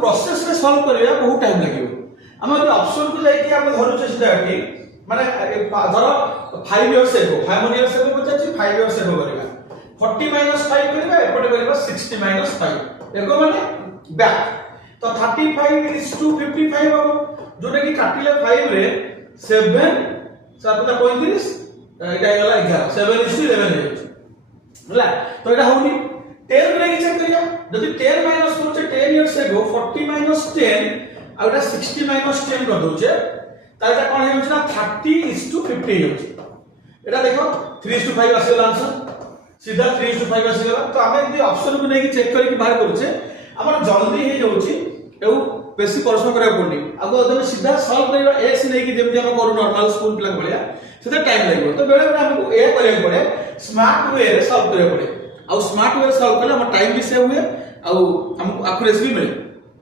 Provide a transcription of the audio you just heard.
Process रे solve करिया बहुत टाइम लागियो हम जो ऑप्शन को जाई कि हम धरुचे सीधा एठी माने धर 5 years ago 5 years ago बचाची 5 years ago करिया 40 - 5 करिया एपटे करिया 60 - 5 एगो माने बैक तो 35 is to 55 हो जोटा कि काटिले 5 रे 7 7 35 एटा गला 11 7 is to 11 है होला तो एटा होनी 10 रे चेक करिया जदि 10 माइनस करछे 10 इयर्स एगो 40 - 10 आ एटा 60 - 10 कर दोछे ताले कोन हे होछ ना 30 is to 50 होछ एटा देखो 3 is to 5 आसीला आंसर सीधा 3 is to 5 आसीला तो आमे यदि ऑप्शन को नेकी चेक करके बाहर करछे हमर जल्दी हे होछि एउ बेसी परिश्रम करा पड़नी आगो तमे सीधा सॉल्व करबा एक्स नेकी जेमति हम करू नॉर्मल स्कूल प्लान भलिया सेटा टाइम लागो तो बेले बेले हमको ए करिया पड़े स्मार्ट वे रे सॉल्व करिया पड़े आ स्मार्ट वे सॉल्व करले हम टाइम भी सेव हुए आ हमको एक्यूरेसी भी मिले।